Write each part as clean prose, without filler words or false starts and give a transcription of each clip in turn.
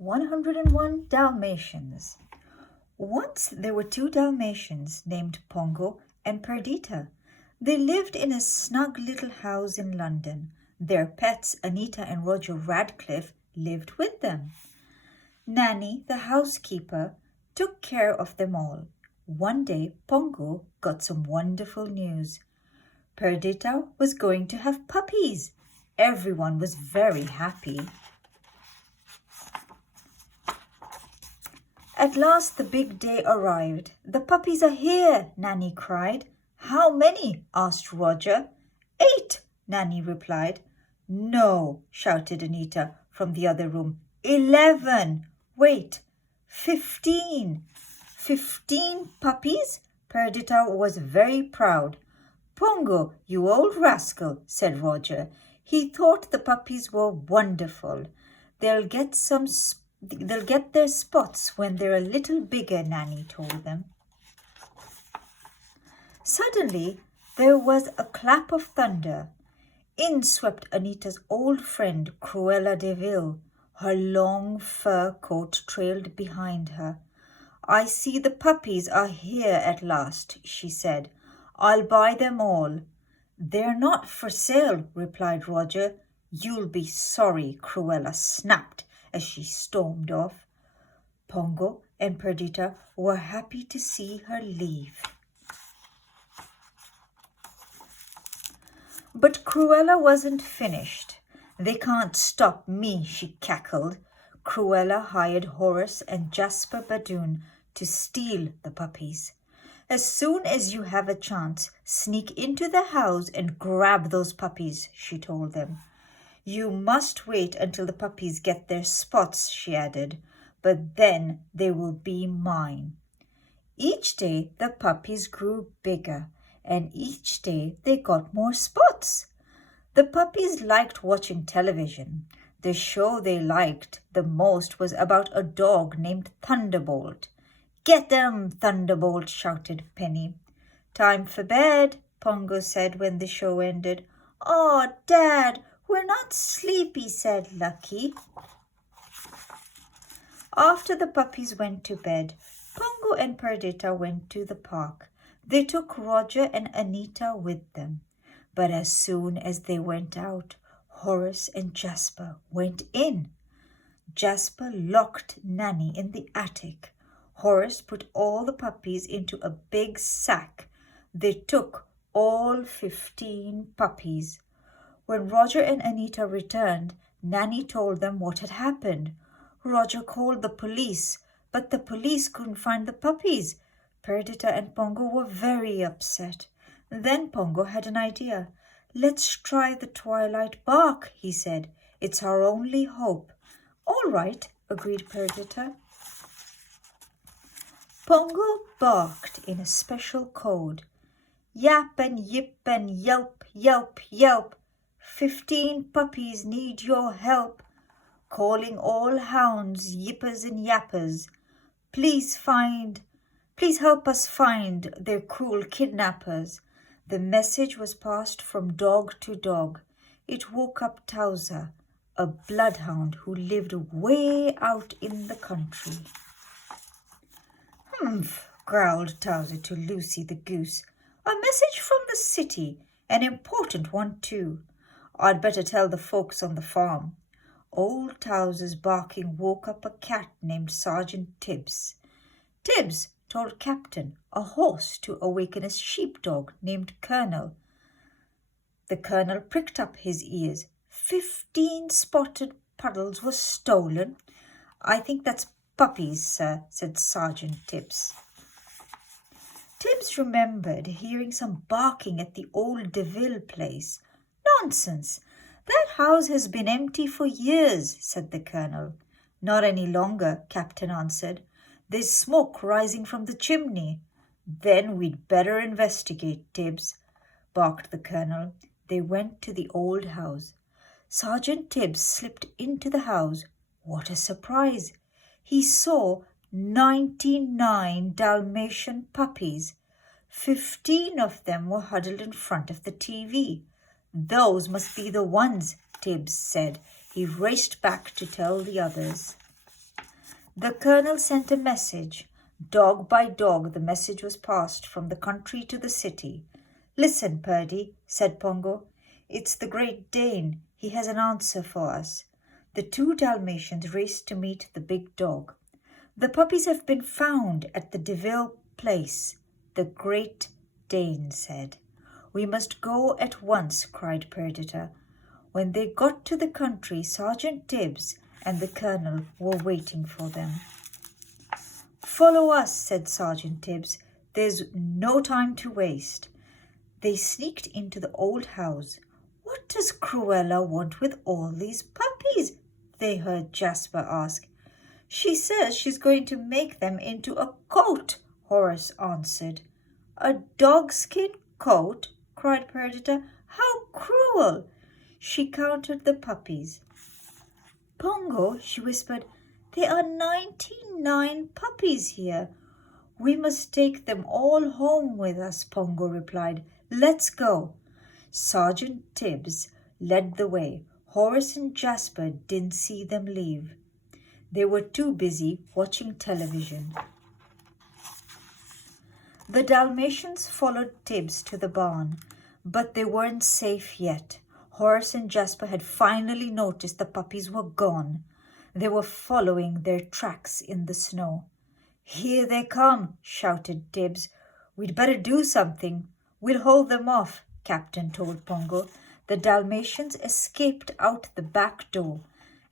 101 Dalmatians. Once there were two Dalmatians named Pongo and Perdita. They lived in a snug little house in London. Their pets, Anita and Roger Radcliffe, lived with them. Nanny, the housekeeper, took care of them all. One day, Pongo got some wonderful news. Perdita was going to have puppies. Everyone was very happy. At last the big day arrived. "The puppies are here," Nanny cried. "How many?" asked Roger. "8," Nanny replied. "No," shouted Anita from the other room. 11. Wait, 15. 15 puppies? Perdita was very proud. "Pongo, you old rascal," said Roger. He thought the puppies were wonderful. They'll get their spots when they're a little bigger," Nanny told them. Suddenly, there was a clap of thunder. In swept Anita's old friend, Cruella de Vil. Her long fur coat trailed behind her. "I see the puppies are here at last," she said. "I'll buy them all." "They're not for sale," replied Roger. "You'll be sorry," Cruella snapped as she stormed off. Pongo and Perdita were happy to see her leave. But Cruella wasn't finished. "They can't stop me," she cackled. Cruella hired Horace and Jasper Badoon to steal the puppies. "As soon as you have a chance, sneak into the house and grab those puppies," she told them. "You must wait until the puppies get their spots," she added, "but then they will be mine." Each day the puppies grew bigger, and each day they got more spots. The puppies liked watching television. The show they liked the most was about a dog named Thunderbolt. "Get 'em, Thunderbolt," shouted Penny. "Time for bed," Pongo said when the show ended. "Oh, Dad, we're not sleepy," said Lucky. After the puppies went to bed, Pongo and Perdita went to the park. They took Roger and Anita with them. But as soon as they went out, Horace and Jasper went in. Jasper locked Nanny in the attic. Horace put all the puppies into a big sack. They took all 15 puppies. When Roger and Anita returned, Nanny told them what had happened. Roger called the police, but the police couldn't find the puppies. Perdita and Pongo were very upset. Then Pongo had an idea. "Let's try the twilight bark," he said. "It's our only hope." "All right," agreed Perdita. Pongo barked in a special code. "Yap and yip and yelp, yelp, yelp. 15 puppies need your help. Calling all hounds, yippers and yappers. Please help us find their cruel kidnappers." The message was passed from dog to dog. It woke up Towser, a bloodhound who lived way out in the country. "Humph," growled Towser to Lucy the goose. "A message from the city, an important one too. I'd better tell the folks on the farm." Old Towser's barking woke up a cat named Sergeant Tibbs. Tibbs told Captain, a horse, to awaken a sheepdog named Colonel. The Colonel pricked up his ears. 15 spotted puddles were stolen. "I think that's puppies, sir," said Sergeant Tibbs. Tibbs remembered hearing some barking at the old DeVille place. "Nonsense! That house has been empty for years," said the Colonel. "Not any longer," Captain answered. "There's smoke rising from the chimney." "Then we'd better investigate, Tibbs," barked the Colonel. They went to the old house. Sergeant Tibbs slipped into the house. What a surprise! He saw 99 Dalmatian puppies. 15 of them were huddled in front of the TV. "Those must be the ones," Tibbs said. He raced back to tell the others. The colonel sent a message. Dog by dog, the message was passed from the country to the city. Listen, Purdy, said Pongo. It's the Great Dane. He has an answer for us. The two Dalmatians raced to meet the big dog. The puppies have been found at the Deville place, the Great Dane said. We must go at once, cried Perdita. When they got to the country, Sergeant Tibbs and the colonel were waiting for them. Follow us, said Sergeant Tibbs. There's no time to waste. They sneaked into the old house. What does Cruella want with all these puppies? They heard Jasper ask. She says she's going to make them into a coat, Horace answered. A dogskin coat? Cried Perdita. How cruel! She counted the puppies. Pongo, she whispered, there are 99 puppies here. We must take them all home with us, Pongo replied. Let's go. Sergeant Tibbs led the way. Horace and Jasper didn't see them leave. They were too busy watching television. The Dalmatians followed Tibbs to the barn, but they weren't safe yet. Horace and Jasper had finally noticed the puppies were gone. They were following their tracks in the snow. Here they come, shouted Tibbs. We'd better do something. We'll hold them off, Captain told Pongo. The Dalmatians escaped out the back door,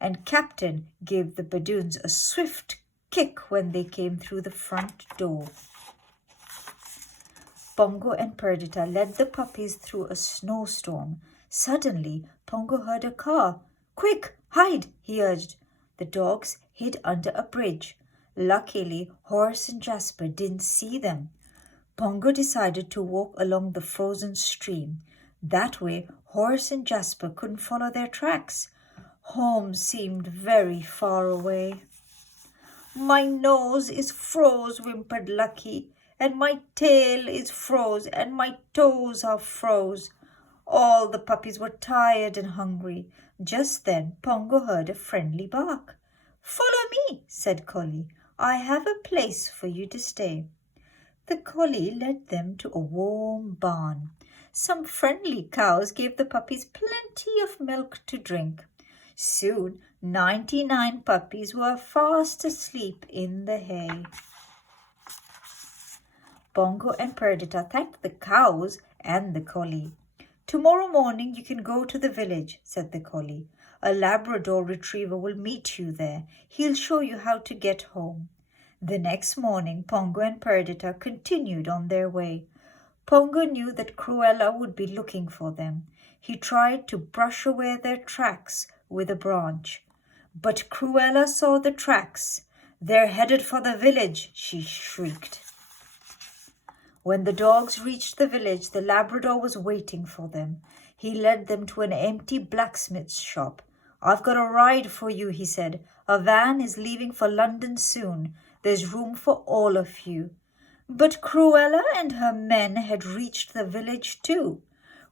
and Captain gave the badoons a swift kick when they came through the front door. Pongo and Perdita led the puppies through a snowstorm. Suddenly, Pongo heard a car. Quick, hide, he urged. The dogs hid under a bridge. Luckily, Horace and Jasper didn't see them. Pongo decided to walk along the frozen stream. That way, Horace and Jasper couldn't follow their tracks. Home seemed very far away. My nose is froze, whimpered Lucky, and my tail is froze, and my toes are froze. All the puppies were tired and hungry. Just then Pongo heard a friendly bark. Follow me, said Collie. I have a place for you to stay. The collie led them to a warm barn. Some friendly cows gave the puppies plenty of milk to drink. Soon 99 puppies were fast asleep in the hay. Pongo and Perdita thanked the cows and the collie. Tomorrow morning you can go to the village, said the collie. A Labrador retriever will meet you there. He'll show you how to get home. The next morning Pongo and Perdita continued on their way. Pongo knew that Cruella would be looking for them. He tried to brush away their tracks with a branch. But Cruella saw the tracks. They're headed for the village, she shrieked. When the dogs reached the village, the Labrador was waiting for them. He led them to an empty blacksmith's shop. I've got a ride for you, he said. A van is leaving for London soon. There's room for all of you. But Cruella and her men had reached the village too.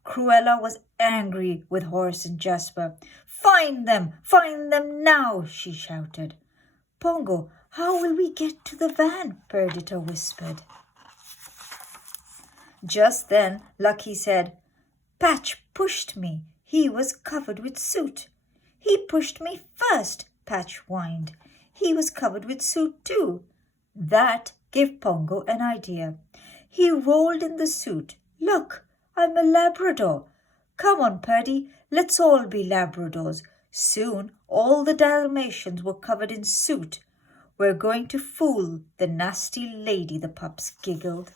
Cruella was angry with Horace and Jasper. Find them now, she shouted. Pongo, how will we get to the van? Perdita whispered. Just then Lucky said, Patch pushed me. He was covered with soot. He pushed me first, Patch whined. He was covered with soot too. That gave Pongo an idea. He rolled in the soot. Look, I'm a Labrador. Come on, Purdy, let's all be Labradors. Soon all the Dalmatians were covered in soot. We're going to fool the nasty lady, the pups giggled.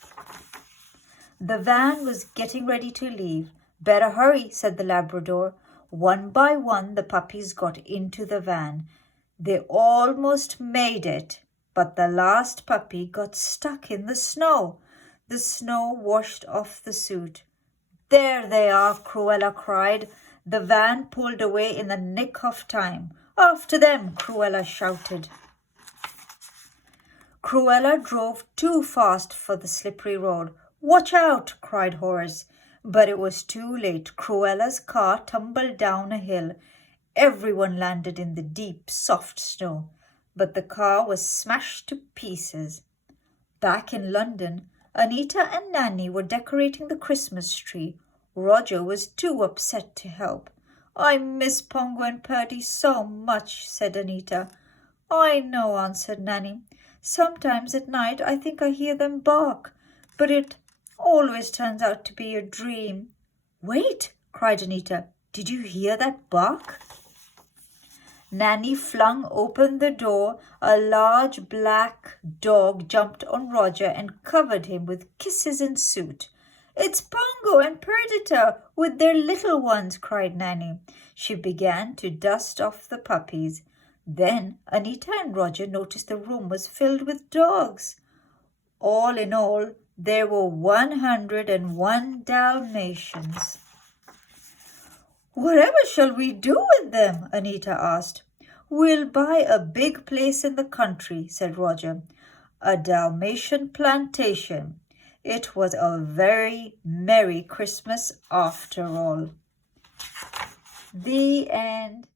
The van was getting ready to leave. Better hurry, said the Labrador. One by one the puppies got into the van. They almost made it, but the last puppy got stuck in the snow. The snow washed off the suit. There they are, Cruella cried. The van pulled away in the nick of time. After them, Cruella shouted. Cruella drove too fast for the slippery road. Watch out, cried Horace. But it was too late. Cruella's car tumbled down a hill. Everyone landed in the deep, soft snow. but the car was smashed to pieces. Back in London, Anita and Nanny were decorating the Christmas tree. Roger was too upset to help. "I miss Pongo and Purdy so much," said Anita. "I know," answered Nanny. "Sometimes at night I think I hear them bark, but it always turns out to be a dream." "Wait!" cried Anita. "Did you hear that bark?" Nanny flung open the door. A large black dog jumped on Roger and covered him with kisses and soot. "It's Pongo and Perdita with their little ones," cried Nanny. She began to dust off the puppies. Then Anita and Roger noticed the room was filled with dogs. All in all, there were 101 Dalmatians. "Whatever shall we do with them?" Anita asked. "We'll buy a big place in the country," said Roger. "A Dalmatian plantation." It was a very merry Christmas after all. The end.